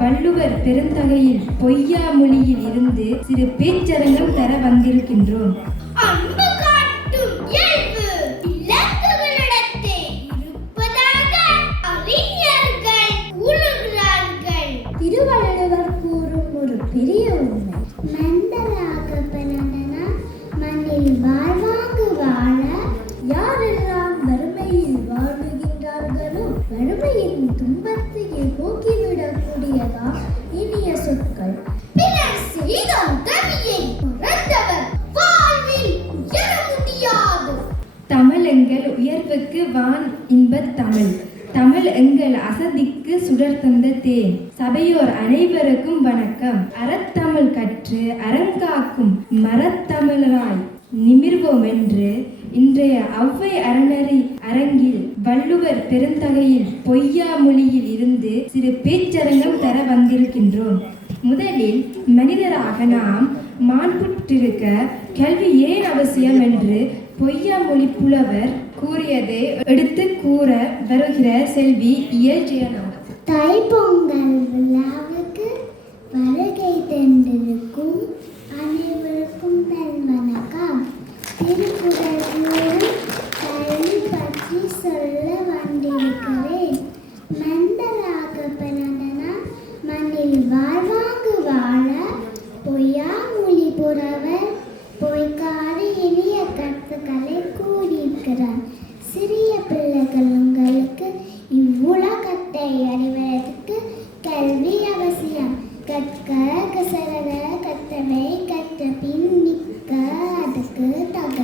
வள்ளுவர் பெருந்தகையில் பொய்யா மொழியில் இருந்து சிறு பேச்சரங்கம் தர வந்திருக்கின்றோம். அன்பு காட்டும் இயல்பு விலங்குகளிடத்தே இருப்பதாக அறிஞர்கள் கூறுகிறார்கள். திருவள்ளுவர் கூறும் ஒரு பெரிய உண்மை, மந்தராக பிறந்தனா மண்ணில் வாழ்வாங்கு வாழ யாரெல்லாம் வறுமையில் வாழுகின்றார்களோ வறுமையின் துன்பத்தையே போக்கிவிடக்கூடியதா இனிய சொற்கள். பிறர் செய்த உதவியை மறந்தவர் வாழ்வில் உயர முடியாது. தமிழ் எங்கள் உயர்வுக்கு வான் இன்பத் தமிழ், தமிழ் எங்கள் அசதிக்கு சுடர் தந்த தேன். சபையோர் அனைவருக்கும் வணக்கம். அறத்தமிழ் கற்று அறங்காக்கும் மரத்தமிழராய் நிமிர்வோம் என்று இன்றைய ஔவை அறநெறி அரங்கில் வள்ளுவர் பெருந்தகையில் பொய்யா மொழியில் இருந்து சிறு பேச்சரங்கம் தர வந்திருக்கின்றோம். முதலில் மனிதராக நாம் மாண்புற்றிருக்க கல்வி ஏன் அவசியம் என்று பொய்யா மொழி புலவர் கூறியதை எடுத்து கூற வருகிற செல்வி இயல் ஜெயநாத். தைப்பொங்கல் விழாவுக்கு வருகை தந்திருக்கும் அனைவருக்கும் நல் வணக்கம். திருக்குறள் கூறும் கல்வி பற்றி சொல்ல வந்திருக்கிறேன். மந்தராக பிறந்தனா மண்ணில் வாழ்வாங்கு வாழ பொய்யா மொழி புறவர் பொய்க்காத இனிய கருத்துக்களை கூறியிருக்கிறார். சிறிய பிள்ளைகள் உங்களுக்கு இவ்வுலகத்தை அறிவதற்கு கல்வி அவசியம். கற்க கசரத கற்றவை கற்ற பின் நிற்க அதுக்கு தக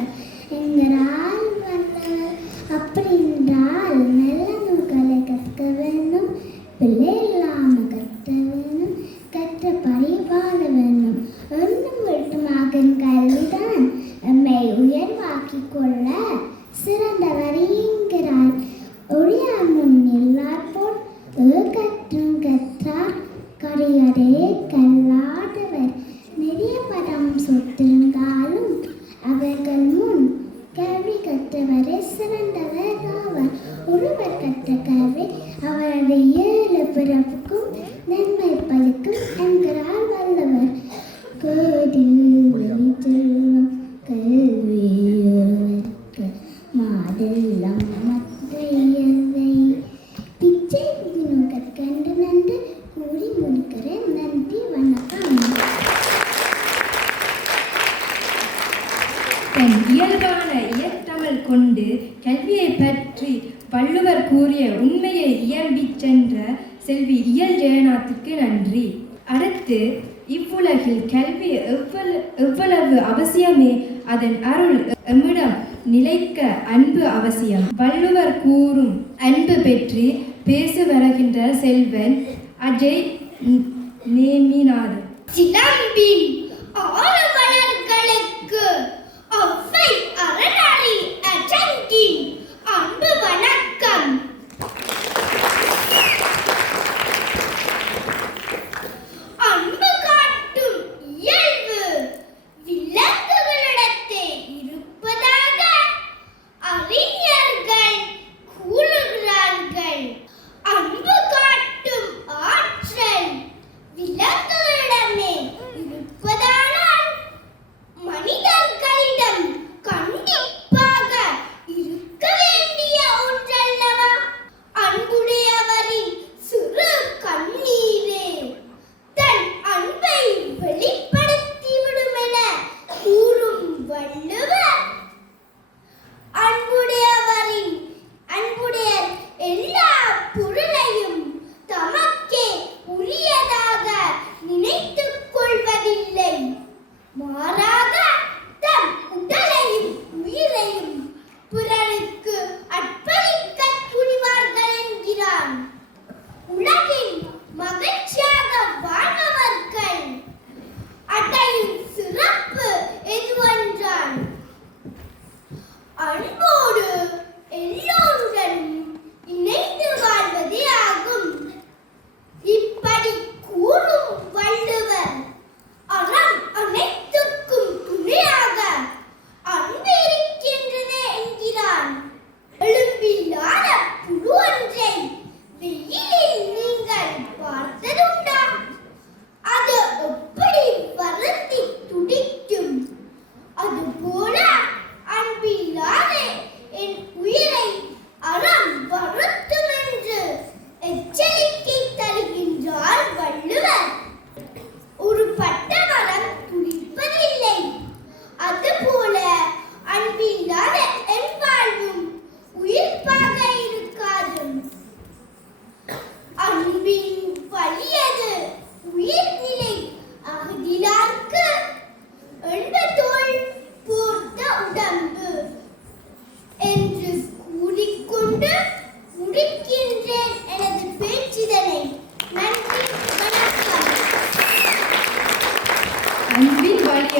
என்கிறால் வந்தவர். அப்படின்றால் நல்ல நூல்களை கற்க வேண்டும், பிள்ளை இல்லாமல் கற்க வேண்டும், கற்ற பரிவாழ வேண்டும். ஒன்றும் மட்டுமாக கல்விதான் நம்மை உயர்வாக்கிக் கொள்ள சிறந்த வரிங்கிறார். ஒழியார் முன் எல்லார் போல் கற்றும் கற்றார் கரியதே கல்லாதவர். நிறைய படம் சொத்திருந்தாலும் அவர்கள் முன் கல்வி கற்றவரே சிறந்தவர் ஆவார். ஒருவர் கற்ற கல்வி அவரது 7 பிறப்புக்கும் நன்மை பலிக்கும் என்கிறார் வள்ளுவர். கோதில் வெளிச்செல்வம் கல்வியொருவர்க்கு மாதெல்லாம் மற்றையவை. பிச்சை புதினும் கற்கண்டு நன்று கூறி முடிக்கிறேன். நன்றி, வணக்கம். தன் இயல்பான இயற்றமிழ் கொண்டு கல்வியை பற்றி வள்ளுவர் கூறிய உண்மையை இயம்பிச் சென்ற செல்வி இயல் ஜெயநாத்துக்கு நன்றி. அடுத்து, இவ்வுலகில் கல்வி எவ்வளவு அவசியமே அதன் அருள் எம்மிடம் நிலைக்க அன்பு அவசியம். வள்ளுவர் கூறும் அன்பு பற்றி பேச வருகின்ற செல்வன் அஜய் நேமிநாதன். சிலம்பின் ஆர்வலர்களுக்கு ஔவை அறநெறி அரங்கின் அன்பு வணக்கம். அன்பு காட்டும் இயல்பு விலங்குகளிடத்தே இருப்பதாக அறிஞர்கள் கூறுகிறார்கள். அன்பு காட்டும் ஆற்றல் விலங்குகளிடமே இருப்பதானால் மனிதர்களிடம் கண்டிப்பாக இருக்க வேண்டிய ஒன்றல்லவா?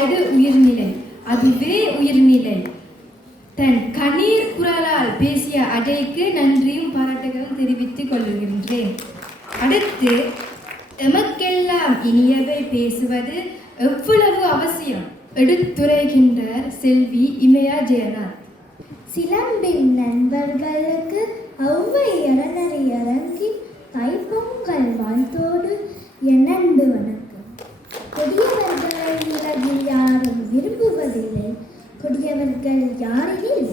வாழ்வது உயிர்நிலை, அதுவே உயிர்நிலை. தன் கண்ணீர் குரலால் பேசிய அஜய்க்கு நன்றியும் பாராட்டுகளும் தெரிவித்துக் கொள்கின்றேன். அடுத்து, எமக்கெல்லாம் இனியவை பேசுவது எவ்வளவு அவசியம் எடுத்துரைக்கின்றார் செல்வி இமயா ஜெயநாத். சிலம்பின் நண்பர்களுக்கு ஒவ்வை அறநறி அரங்கி தைப்பொங்கல் வாழ்த்தோடு என் அன்பு வணக்கம். கொடியவர்களை உலகில் யாரும் விரும்புவதில்லை. கொடியவர்கள் யாரெனில்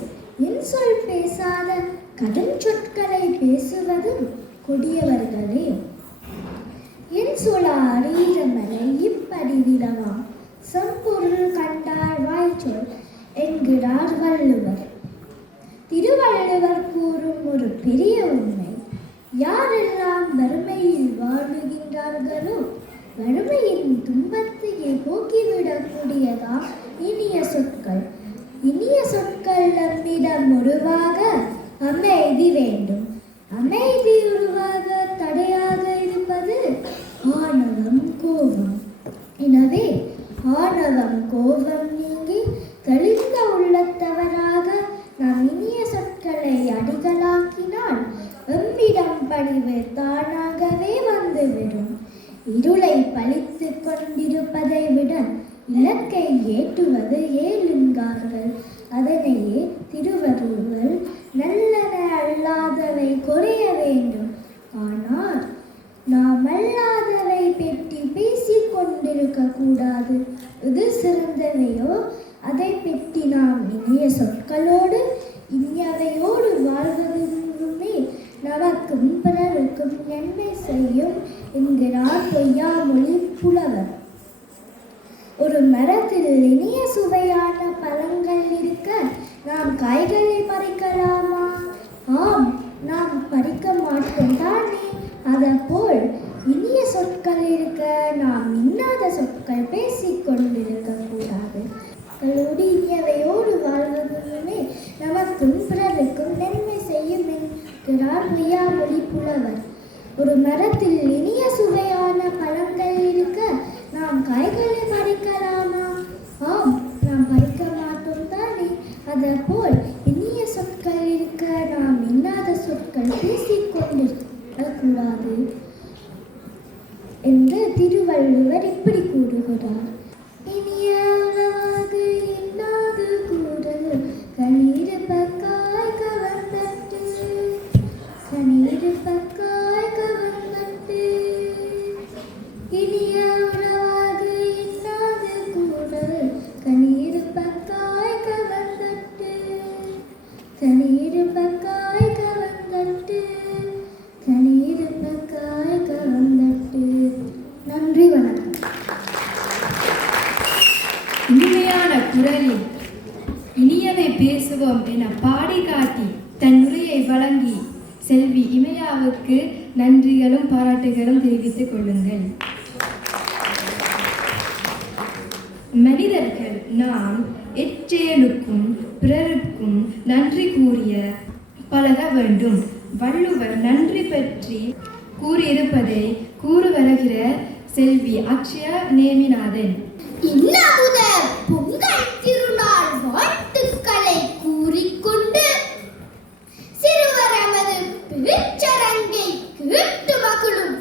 இன்சொல் பேசாத கடும் சொற்களை பேசுவதும் கொடியவர்களே. இன்சொலா அறியமலை இப்படி விரவாம் செம்பொருள் கண்டார் வாய்ச்சொல் என்கிறார் வள்ளுவர். திருவள்ளுவர் கூறும் ஒரு பெரிய உண்மை, யாரெல்லாம் வறுமையில் வாழுகின்றார்களோ வறுமையின் துன்பத்தையே போக்கிவிடக்கூடியதா இனிய சொற்கள். இனிய சொற்கள் நம்மிடம் உருவாக அமைதி வேண்டும். அமைதி உருவாக தடையாக இருப்பது ஆணவம், கோபம். எனவே ஆணவம், கோபம் நீங்கி தெளிந்த உள்ளத்தவராக நாம் இனிய சொற்களை அடிகளாக்கினால் எம்மிடம் பணிவு தானாகவே வந்துவிடும். இருளை பழித்து கொண்டிருப்பதை விட இலக்கை ஏற்றுவது ஏழுங்கார்கள். அதனையே திருவள்ளுவர் நல்லன அல்லாதவை குறைய வேண்டும், ஆனால் நாம் அல்லாதவை பற்றி பேசிக் கொண்டிருக்க கூடாது. இது சிறந்தவையோ அதை பற்றி நாம் இனிய சொற்களோடு இனியவையோடு வாழ்வதுமே நமக்கும் பிறருக்கும் நன்மை செய்யும் என்கிறார் பொய்யாமொழி புலவர். ஒரு மரத்தில் இனிய சுவையான பழங்கள் இருக்க நாம் காய்களை பறிக்கலாமா? ஆம், நாம் பறிக்க மாட்டோம் தானே. அதேபோல் இனிய சொற்கள் இருக்க நாம் இன்னாத சொற்கள் பேசிக் கொண்டிருக்க கூடாது. இனியவையோடு வாழ்வதுமே நமக்கும் பிறருக்கும் நன்மை செய்யும் என்கிறார் பொய்யாமொழி புலவர். ஒரு மரத்தில் இனிய சுவையான பழங்கள் இருக்க நாம் காய்களை பறிக்கலாமா? ஆம், நாம் பறிக்க மாட்டோம் தானே. அதேபோல் இனிய சொற்கள் இருக்க நாம் இன்னாத சொற்கள் பேசிக் கொண்டிருக்கக்கூடாது என்று திருவள்ளுவர் இப்படி கூறுகிறார். இனிய உறவாகு இன்னாது கூறல் கண்ணீர் பக்காய் கவர்ந்தட்டு, கண்ணீர் பக்காய் கவர்ந்தட்டு. இனிய உறவாகு இன்னாது கூறல் கண்ணீர் பக்காய் கவர்ந்தட்டு, கண்ணீர் பக்காய் கவர்ந்தட்டு, கண்ணீர் பக்காய் கவர்ந்தட்டு. நன்றி, வணக்கம். இனிமையான குரலில் இனியவை பேசுவோம் என பாடி காட்டி தன் உரையை வழங்கி செல்வி இமயாவுக்கு நன்றிகளும் பாராட்டுகளும் தெரிவித்துக் கொள்ளுங்கள். மனிதர்கள் நாம் எச்செயலுக்கும் பிறருக்கும் நன்றி கூறிய பழக வேண்டும். வள்ளுவர் நன்றி பற்றி கூறியிருப்பதை கூறு வருகிற செல்வி அக்ஷயா நேமிநாதன். இன்னமுத பொங்கல் திருநாள் வாழ்த்துக்களை கூறிக்கொண்டு சிறுவரமது பேச்சரங்கை கேட்டு மகிழும்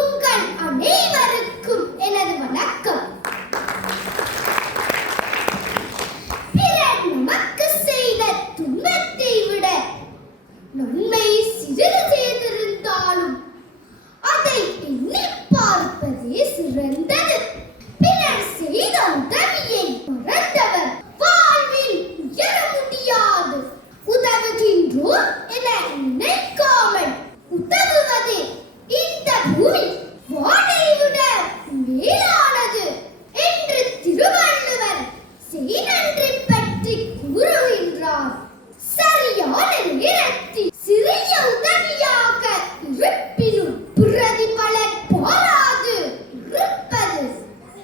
உங்கள் அனைவருக்கும் எனது வணக்கம். பிறர் நமக்கு செய்த துன்பத்தை விட நன்மை சிறிது செய்திருந்தாலும் அதை எண்ணி பார்ப்பதே சிறந்தது. பிறர் செய்த உதவியை மறந்தவர் வாழ்வில் உயர முடியாது. உதவுகின்றோம் என நினைக்காமல் உதவுவதே இந்த பூமி வானை விட மேலானது என்று திருவள்ளுவர் செய்நன்றி பற்றி கூறுகின்றார். சரியான நேரத்தில் சிறிய உதவியாக இருப்பினும் பிரதிபலன் பாராது இருப்பது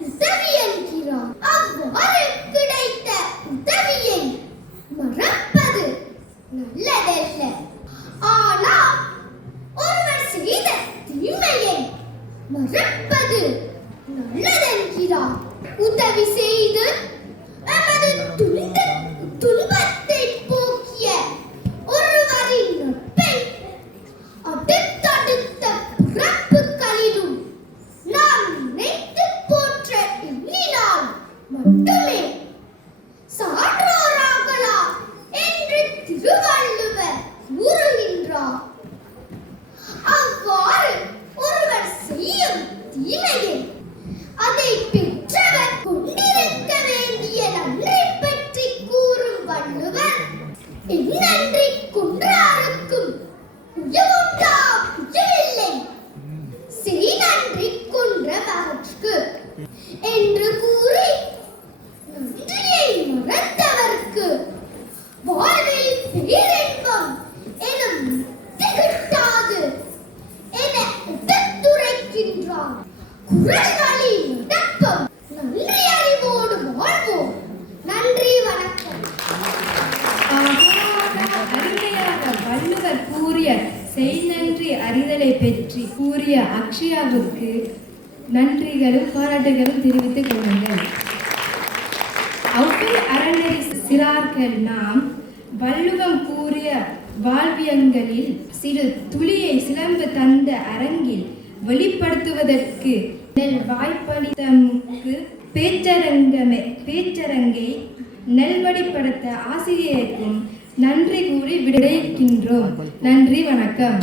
உதவி என்கிறார். அவ்வாறு கிடைத்த உதவியை மறப்பது நல்லதல்ல. ஆனால் ஒருவர் செய்த தீமையை மறப்பது நல்லதென்கிறார். உதவி செய்து நமது துன்பத்தை போக்கிய ஒருவரின் நட்பை அடுத்தடுத்த பிறப்புகளிலும் நாம் நினைத்து போற்ற எண்ணினால் மட்டுமே சான்றோராகலாம் என்று திருவள்ளுவர் கூறுகின்றார். அவ்வாறு ஒருவர் செய்யும் தீமையை அதை பெற்றவர் கொண்டிருக்க வேண்டிய நன்றை பற்றி கூறும் வள்ளுவர், எந்நன்றி கொன்றாருக்கும் உயவுண்டா உயவில்லை, செய் நன்றி கொன்ற மகற்கு என்று கூறி நன்றியை மறந்தவர்க்கு வாழ்வில் பேரின்பம் எனும் திகட்டாது என எடுத்துரைக்கின்றார். குறள் வழி நடப்போம், நன்றி அறிவோடு வாழ்வோம். நன்றி, வணக்கம். அருமையாக வள்ளுவர் கூறிய செய் நன்றி அறிதலை பற்றி கூறிய அக்ஷயாவுக்கு நன்றிகளும் பாராட்டுகளும் தெரிவித்துக் கொள்ளுங்கள். ஒவ்வொரு அறநெறி சிறார்கள் நாம் வள்ளுவம் கூறிய வாழ்வியங்களில் சிறு துளியை சிலம்பு தந்த அரங்கில் வெளிப்படுத்துவதற்கு வாய்ப்பளித்தமுக்கு பேச்சரங்கை நல்வழிப்படுத்த ஆசிரியருக்கும் நன்றி கூறி விடைக்கின்றோம். நன்றி, வணக்கம்.